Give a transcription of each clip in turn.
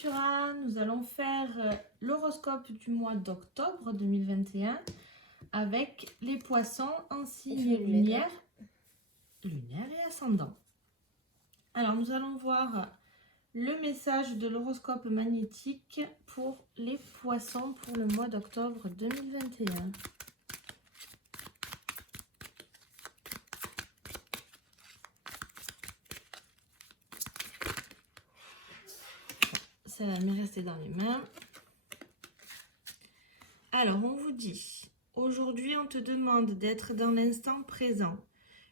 Futura, nous allons faire l'horoscope du mois d'octobre 2021 avec les poissons en signe lunaire et ascendant. Alors nous allons voir le message de l'horoscope magnétique pour les poissons pour le mois d'octobre 2021. Ça va me rester dans les mains. Alors, on vous dit, aujourd'hui, on te demande d'être dans l'instant présent.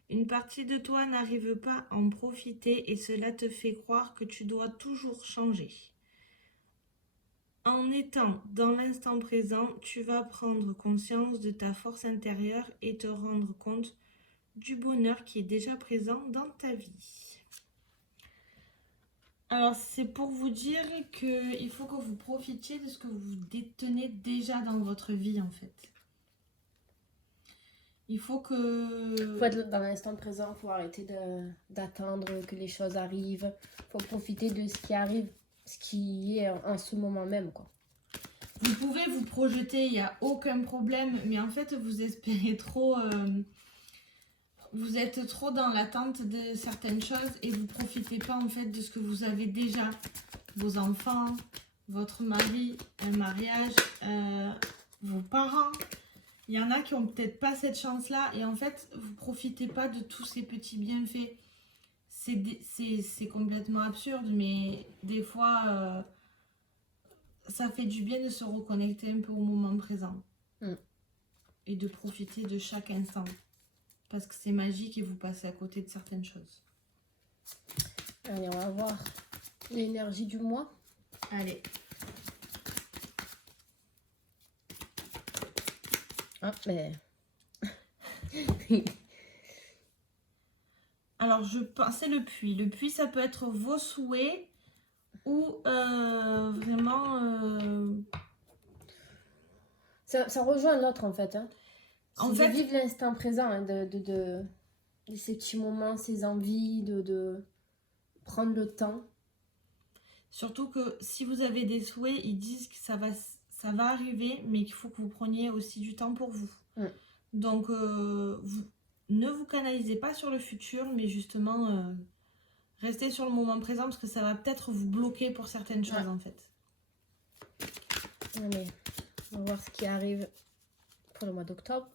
Une partie de toi n'arrive pas à en profiter et cela te fait croire que tu dois toujours changer. En étant dans l'instant présent, tu vas prendre conscience de ta force intérieure et te rendre compte du bonheur qui est déjà présent dans ta vie. Alors, c'est pour vous dire qu'il faut que vous profitiez de ce que vous détenez déjà dans votre vie, en fait. Il faut que... faut être dans l'instant présent, il faut arrêter d'attendre que les choses arrivent. Il faut profiter de ce qui arrive, ce qui est en ce moment même, quoi. Vous pouvez vous projeter, il n'y a aucun problème, mais en fait, vous espérez trop... vous êtes trop dans l'attente de certaines choses et vous ne profitez pas en fait de ce que vous avez déjà. Vos enfants, votre mari, un mariage, vos parents. Il y en a qui n'ont peut-être pas cette chance-là et en fait, vous ne profitez pas de tous ces petits bienfaits. C'est complètement absurde, mais des fois, ça fait du bien de se reconnecter un peu au moment présent. Et de profiter de chaque instant. Parce que c'est magique et vous passez à côté de certaines choses. Allez, on va voir l'énergie du mois. Allez. Ah, mais... Alors, je pense, c'est le puits. Le puits, ça peut être vos souhaits ou vraiment... Ça rejoint l'autre, en fait. Hein. En fait, vivre l'instant présent, hein, de ces petits moments, ces envies, de prendre le temps. Surtout que si vous avez des souhaits, ils disent que ça va arriver, mais qu'il faut que vous preniez aussi du temps pour vous. Donc, ne vous canalisez pas sur le futur, mais justement, restez sur le moment présent parce que ça va peut-être vous bloquer pour certaines choses, en fait. Allez, on va voir ce qui arrive pour le mois d'octobre.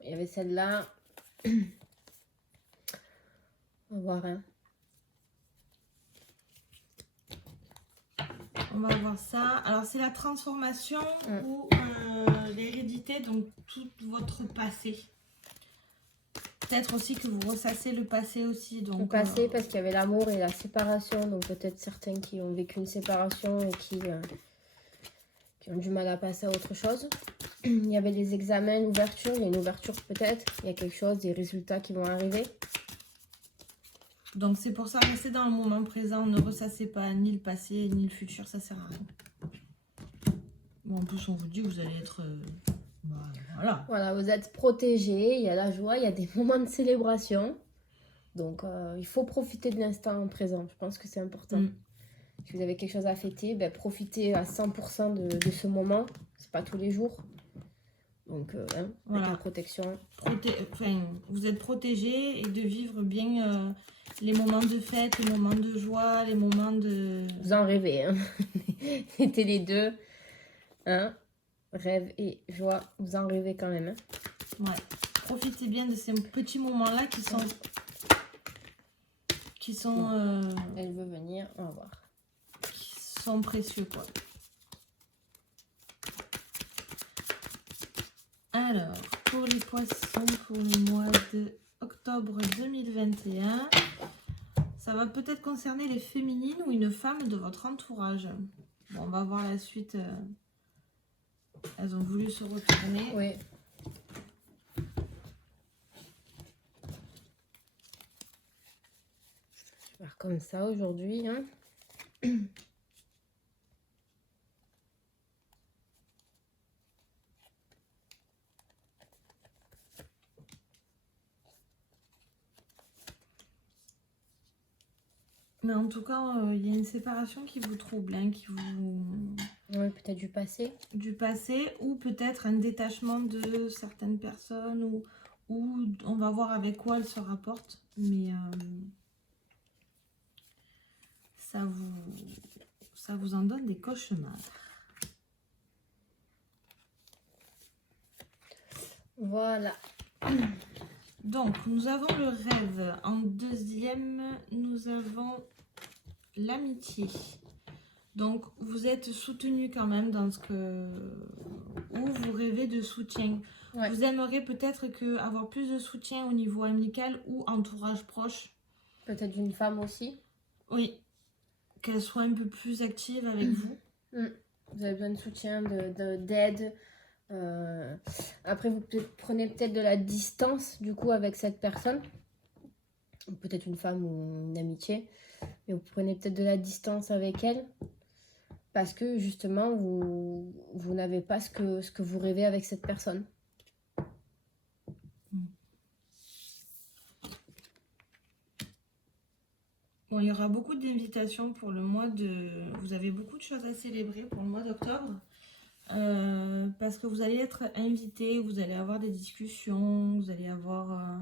Il y avait celle-là. On va voir, hein. On va voir ça. Alors, c'est la transformation ou l'hérédité, donc tout votre passé. Peut-être aussi que vous ressassez le passé aussi. Donc, le passé, parce qu'il y avait l'amour et la séparation. Donc, peut-être certains qui ont vécu une séparation et qui ont du mal à passer à autre chose. Il y avait des examens, une ouverture. Il y a une ouverture peut-être. Il y a quelque chose, des résultats qui vont arriver. Donc, c'est pour ça, restez dans le moment présent. Ne ressassez pas ni le passé, ni le futur. Ça sert à rien. Bon, en plus, on vous dit que vous allez être... voilà. Voilà, vous êtes protégés. Il y a la joie, il y a des moments de célébration. Donc, il faut profiter de l'instant présent. Je pense que c'est important. Si vous avez quelque chose à fêter, ben, profitez à 100% de ce moment. C'est pas tous les jours. Donc, voilà. Avec la protection. Vous êtes protégés et de vivre bien les moments de fête, les moments de joie, les moments de... Vous en rêvez, hein. C'était les deux. Hein. Rêve et joie, vous en rêvez quand même. Hein. Ouais. Profitez bien de ces petits moments-là qui sont... Elle veut venir, on va voir. Qui sont précieux, quoi. Alors, pour les poissons, pour le mois d'octobre 2021, ça va peut-être concerner les féminines ou une femme de votre entourage. Bon, on va voir la suite. Elles ont voulu se retourner. Oui. Je vais faire comme ça aujourd'hui. Hein. Mais en tout cas, il y a une séparation qui vous trouble, hein, qui vous... Oui, peut-être du passé. Du passé, ou peut-être un détachement de certaines personnes, ou on va voir avec quoi elles se rapportent. Mais ça vous en donne des cauchemars. Voilà. Donc, nous avons le rêve. En deuxième, nous avons l'amitié. Donc, vous êtes soutenu quand même dans ce que... Ou vous rêvez de soutien. Ouais. Vous aimeriez peut-être avoir plus de soutien au niveau amical ou entourage proche. Peut-être d'une femme aussi. Oui. Qu'elle soit un peu plus active avec vous. Vous avez besoin de soutien, d'aide. Après, vous prenez peut-être de la distance, du coup, avec cette personne. Peut-être une femme ou une amitié. Mais vous prenez peut-être de la distance avec elle. Parce que, justement, vous n'avez pas ce que vous rêvez avec cette personne. Bon, il y aura beaucoup d'invitations pour le mois de... Vous avez beaucoup de choses à célébrer pour le mois d'octobre. Parce que vous allez être invité, vous allez avoir des discussions, vous allez avoir...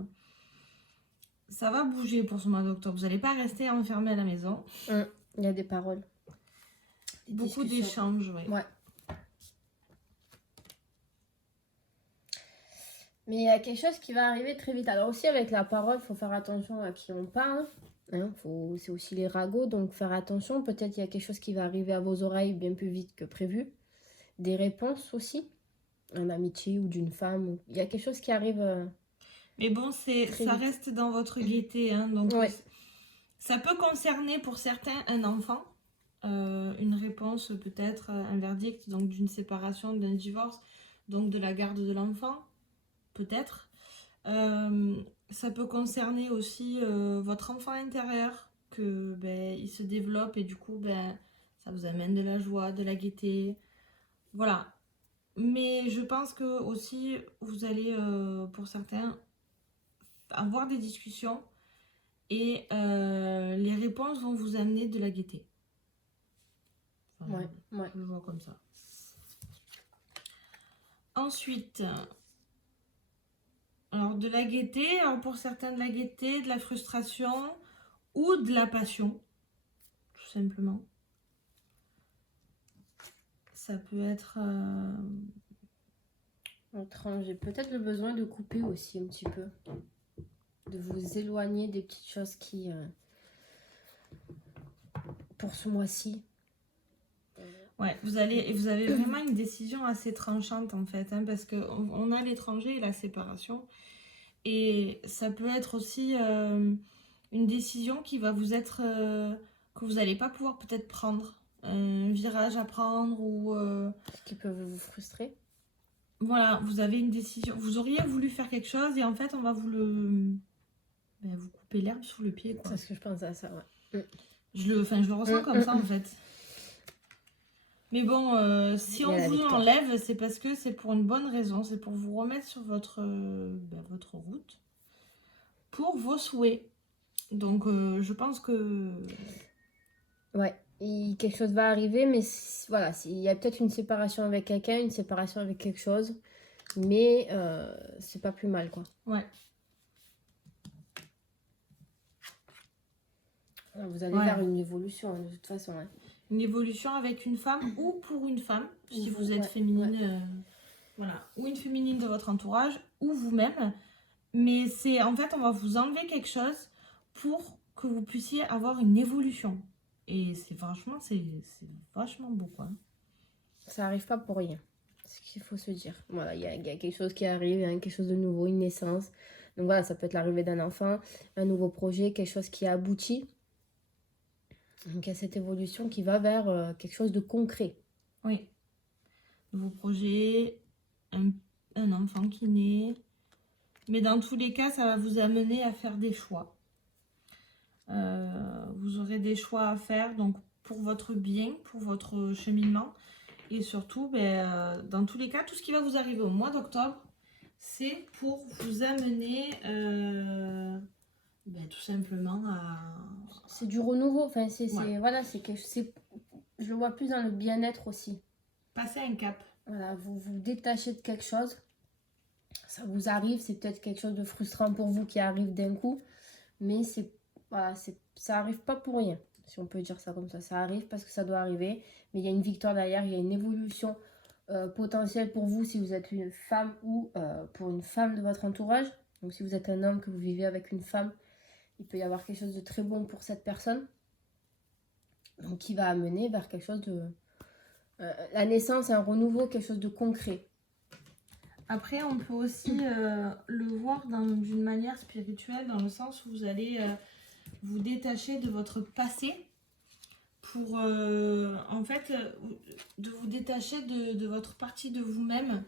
Ça va bouger pour ce mois d'octobre. Vous n'allez pas rester enfermé à la maison. Il y a des paroles. Beaucoup d'échanges, oui. Ouais. Mais il y a quelque chose qui va arriver très vite. Alors aussi avec la parole, il faut faire attention à qui on parle. Hein, c'est aussi les ragots, donc faire attention. Peut-être il y a quelque chose qui va arriver à vos oreilles bien plus vite que prévu. Des réponses aussi, en amitié ou d'une femme. Il y a quelque chose qui arrive. Mais bon, ça reste dans votre gaieté. Hein, donc ouais. Ça peut concerner pour certains un enfant. Une réponse peut-être, un verdict donc d'une séparation, d'un divorce, donc de la garde de l'enfant, peut-être. Ça peut concerner aussi votre enfant intérieur, que il se développe et du coup ça vous amène de la joie, de la gaieté. Voilà. Mais je pense que aussi vous allez, pour certains, avoir des discussions et les réponses vont vous amener de la gaieté. Enfin, ouais. Je le vois comme ça. Ensuite, alors de la gaieté, alors pour certains de la gaieté, de la frustration ou de la passion, tout simplement. Ça peut être... J'ai peut-être le besoin de couper aussi un petit peu. De vous éloigner des petites choses qui... pour ce mois-ci. Ouais, vous avez vraiment une décision assez tranchante en fait, hein, parce qu'on a l'étranger et la séparation. Et ça peut être aussi une décision qui va vous être... que vous n'allez pas pouvoir peut-être prendre. Un virage à prendre ou... Ce qui peut vous frustrer. Voilà, vous avez une décision. Vous auriez voulu faire quelque chose et en fait, on va vous le... vous couper l'herbe sous le pied, quoi. C'est ce que je pense à ça, ouais. Je le ressens comme ça, en fait. Mais bon, si on vous enlève, c'est parce que c'est pour une bonne raison. C'est pour vous remettre sur votre route. Pour vos souhaits. Donc, je pense que... Ouais, quelque chose va arriver, mais voilà, il y a peut-être une séparation avec quelqu'un, une séparation avec quelque chose. Mais c'est pas plus mal, quoi. Ouais. Vous allez vers une évolution, de toute façon, hein. Une évolution avec une femme ou pour une femme, si vous êtes féminine, voilà, ou une féminine de votre entourage, ou vous-même. Mais c'est en fait, on va vous enlever quelque chose pour que vous puissiez avoir une évolution. Et c'est vachement beau, quoi. Ça arrive pas pour rien, c'est ce qu'il faut se dire. Voilà, il y a quelque chose qui arrive, il y a quelque chose de nouveau, une naissance. Donc voilà, ça peut être l'arrivée d'un enfant, un nouveau projet, quelque chose qui aboutit. Donc il y a cette évolution qui va vers quelque chose de concret. Oui. Nouveau projet, un enfant qui naît. Mais dans tous les cas, ça va vous amener à faire des choix. Vous aurez des choix à faire donc pour votre bien, pour votre cheminement. Et surtout, dans tous les cas, tout ce qui va vous arriver au mois d'octobre, c'est pour vous amener ben, tout simplement à... C'est du renouveau. Enfin, Ouais. voilà, je le vois plus dans le bien-être aussi. passer un cap. Voilà, vous vous détachez de quelque chose. Ça vous arrive, c'est peut-être quelque chose de frustrant pour vous qui arrive d'un coup. Mais voilà, ça arrive pas pour rien, si on peut dire ça comme ça. Ça arrive parce que ça doit arriver. Mais il y a une victoire derrière, il y a une évolution potentielle pour vous si vous êtes une femme ou pour une femme de votre entourage. Donc si vous êtes un homme que vous vivez avec une femme, il peut y avoir quelque chose de très bon pour cette personne. Donc qui va amener vers quelque chose de... la naissance, un renouveau, quelque chose de concret. Après, on peut aussi le voir d'une manière spirituelle, dans le sens où vous allez vous détacher de votre passé pour, en fait, de vous détacher de votre partie de vous-même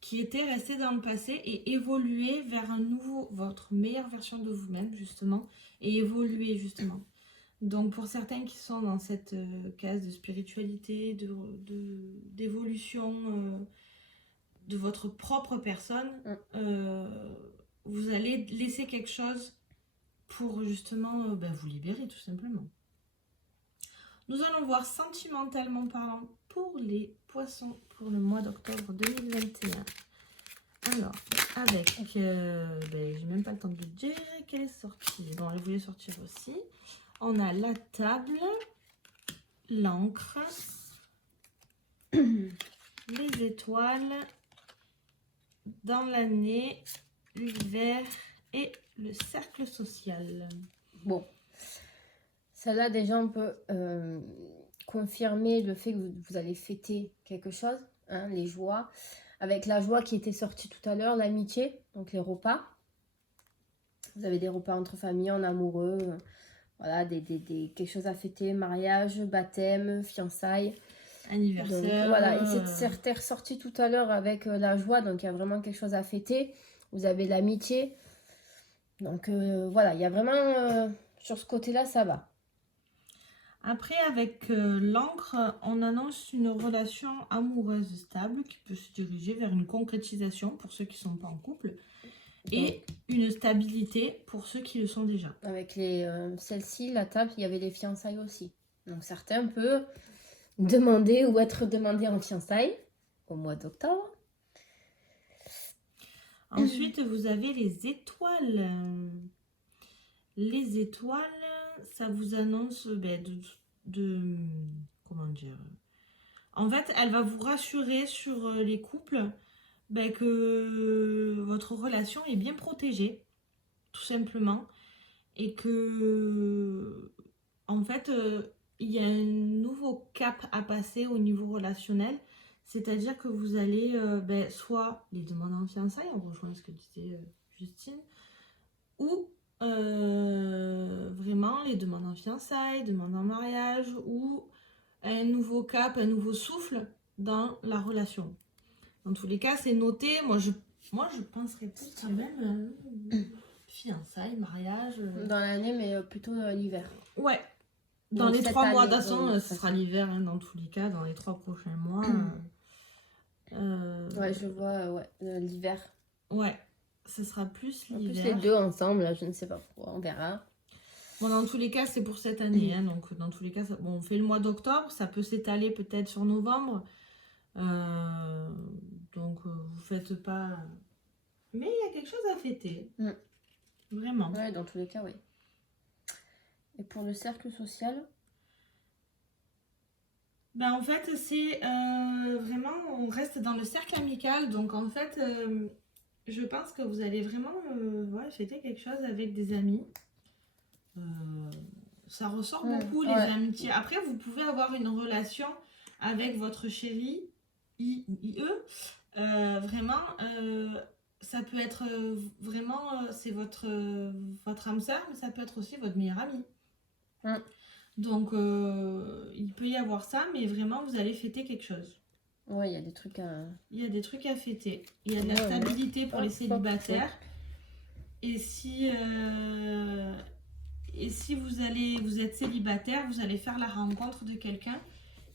qui était restée dans le passé et évoluer vers votre meilleure version de vous-même, justement, et évoluer, justement. Donc pour certains qui sont dans cette case de spiritualité, d'évolution de votre propre personne, vous allez laisser quelque chose pour justement vous libérer tout simplement. Nous allons voir sentimentalement parlant pour les poissons pour le mois d'octobre 2021. Alors, avec, j'ai même pas le temps de dire qu'elle est sortie. Bon, elle voulait sortir aussi. On a la table, l'encre, les étoiles, dans l'année, l'hiver et le cercle social. Bon, celle-là déjà on peut confirmer le fait que vous allez fêter quelque chose, hein, les joies, avec la joie qui était sortie tout à l'heure, l'amitié, donc les repas. Vous avez des repas entre familles, en amoureux, voilà, quelque choses à fêter, mariage, baptême, fiançailles. Anniversaire. Donc, voilà, et c'était ressorti tout à l'heure avec la joie, donc il y a vraiment quelque chose à fêter. Vous avez l'amitié. Donc voilà, il y a vraiment, sur ce côté-là, ça va. Après, avec l'encre, on annonce une relation amoureuse stable qui peut se diriger vers une concrétisation pour ceux qui ne sont pas en couple et une stabilité pour ceux qui le sont déjà. Avec celle-ci, la table, il y avait les fiançailles aussi. Donc certains peuvent demander ou être demandés en fiançailles au mois d'octobre. Ensuite, vous avez les étoiles. Les étoiles, ça vous annonce comment dire. En fait, elle va vous rassurer sur les couples que votre relation est bien protégée, tout simplement, et que en fait, il y a un nouveau cap à passer au niveau relationnel. C'est-à-dire que vous allez soit les demander en fiançailles, on rejoint ce que disait Justine, ou vraiment les demandes en fiançailles, demandes en mariage, ou un nouveau cap, un nouveau souffle dans la relation. Dans tous les cas, c'est noté. Moi, je penserais plus quand même fiançailles, mariage. Dans l'année, mais plutôt l'hiver. Ouais. Dans donc les 3 mois, de toute façon, ce sera l'hiver, hein, dans tous les cas, dans les 3 prochains mois. Ouais, je vois, l'hiver. Ouais, ce sera plus l'hiver. En plus, les deux ensemble, là, je ne sais pas pourquoi, on verra. Bon, dans tous les cas, c'est pour cette année. Hein, donc, dans tous les cas, on fait le mois d'octobre. Ça peut s'étaler peut-être sur novembre. Donc, vous faites pas... Mais il y a quelque chose à fêter. Vraiment. Ouais, dans tous les cas, oui. Et pour le cercle social, en fait, c'est vraiment... On reste dans le cercle amical. Donc, en fait, je pense que vous allez vraiment fêter quelque chose avec des amis. Ça ressort beaucoup, les amitiés. Après, vous pouvez avoir une relation avec votre chéri, IE. Vraiment, ça peut être vraiment, c'est votre âme sœur, mais ça peut être aussi votre meilleur ami. Donc, il peut y avoir ça, mais vraiment, vous allez fêter quelque chose. Ouais, il y a des trucs à... Il y a des trucs à fêter. Il y a de la stabilité pour les célibataires. Et si vous êtes célibataire, vous allez faire la rencontre de quelqu'un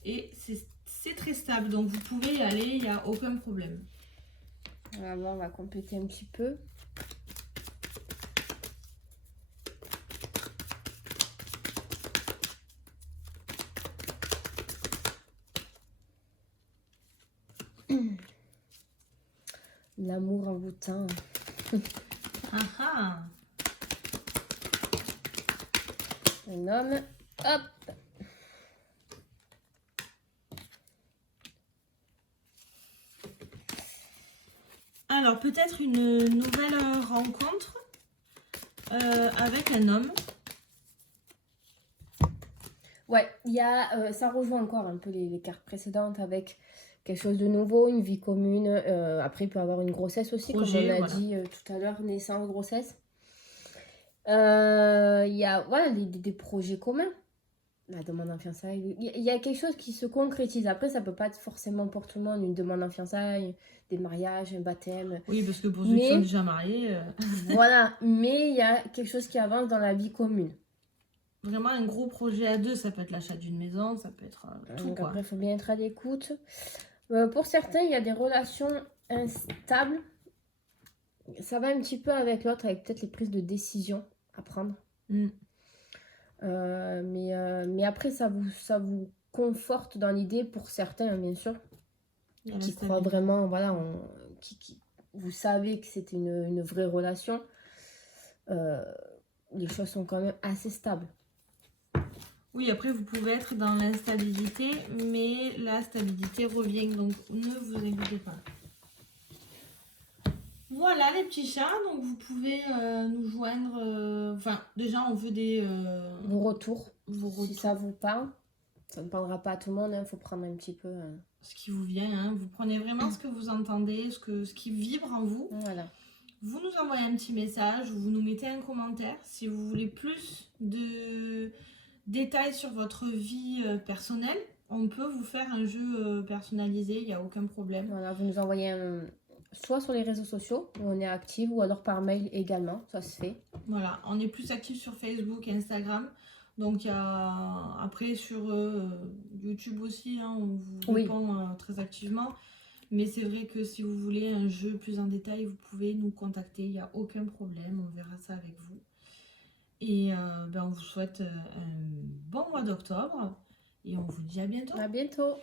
et c'est très stable. Donc vous pouvez y aller, il n'y a aucun problème. Voilà, on va compléter un petit peu. L'amour envoûtant. Ah ah. Un homme. Hop. Alors, peut-être une nouvelle rencontre avec un homme. Ouais, il y a, ça rejoint encore un peu les cartes précédentes avec quelque chose de nouveau, une vie commune. Après, il peut y avoir une grossesse aussi, Projet, comme on a voilà. dit tout à l'heure, naissance, grossesse. Il y a voilà, des projets communs. La demande en fiançailles. Il y a quelque chose qui se concrétise. Après, ça peut pas être forcément pour tout le monde une demande en fiançailles, des mariages, un baptême. Oui, parce que pour ceux qui sont déjà mariés... Voilà, mais il y a quelque chose qui avance dans la vie commune. Vraiment un gros projet à deux, ça peut être l'achat d'une maison, ça peut être tout Donc quoi. après, il faut bien être à l'écoute. Pour certains, il y a des relations instables. Ça va un petit peu avec l'autre, avec peut-être les prises de décision à prendre. Mm. Mais après, ça vous conforte dans l'idée pour certains, bien sûr, qui croient vraiment, voilà, vous savez que c'est une vraie relation. Les choses sont quand même assez stables. Oui, après, vous pouvez être dans l'instabilité, mais la stabilité revient, donc ne vous inquiétez pas. Voilà les petits chats, donc vous pouvez nous joindre, enfin déjà on veut Vos retours, vos si ça vous parle. Ça ne parlera pas à tout le monde, il faut prendre un petit peu... ce qui vous vient, hein. Vous prenez vraiment ce que vous entendez, ce qui vibre en vous. Voilà. Vous nous envoyez un petit message, vous nous mettez un commentaire. Si vous voulez plus de détails sur votre vie personnelle, on peut vous faire un jeu personnalisé, il n'y a aucun problème. Voilà, vous nous envoyez soit sur les réseaux sociaux, où on est actif, ou alors par mail également, ça se fait. Voilà, on est plus actif sur Facebook et Instagram. Donc il y a après sur YouTube aussi, hein, on vous répond très activement. Mais c'est vrai que si vous voulez un jeu plus en détail, vous pouvez nous contacter, il n'y a aucun problème, on verra ça avec vous. Et on vous souhaite un bon mois d'octobre et on vous dit à bientôt. À bientôt.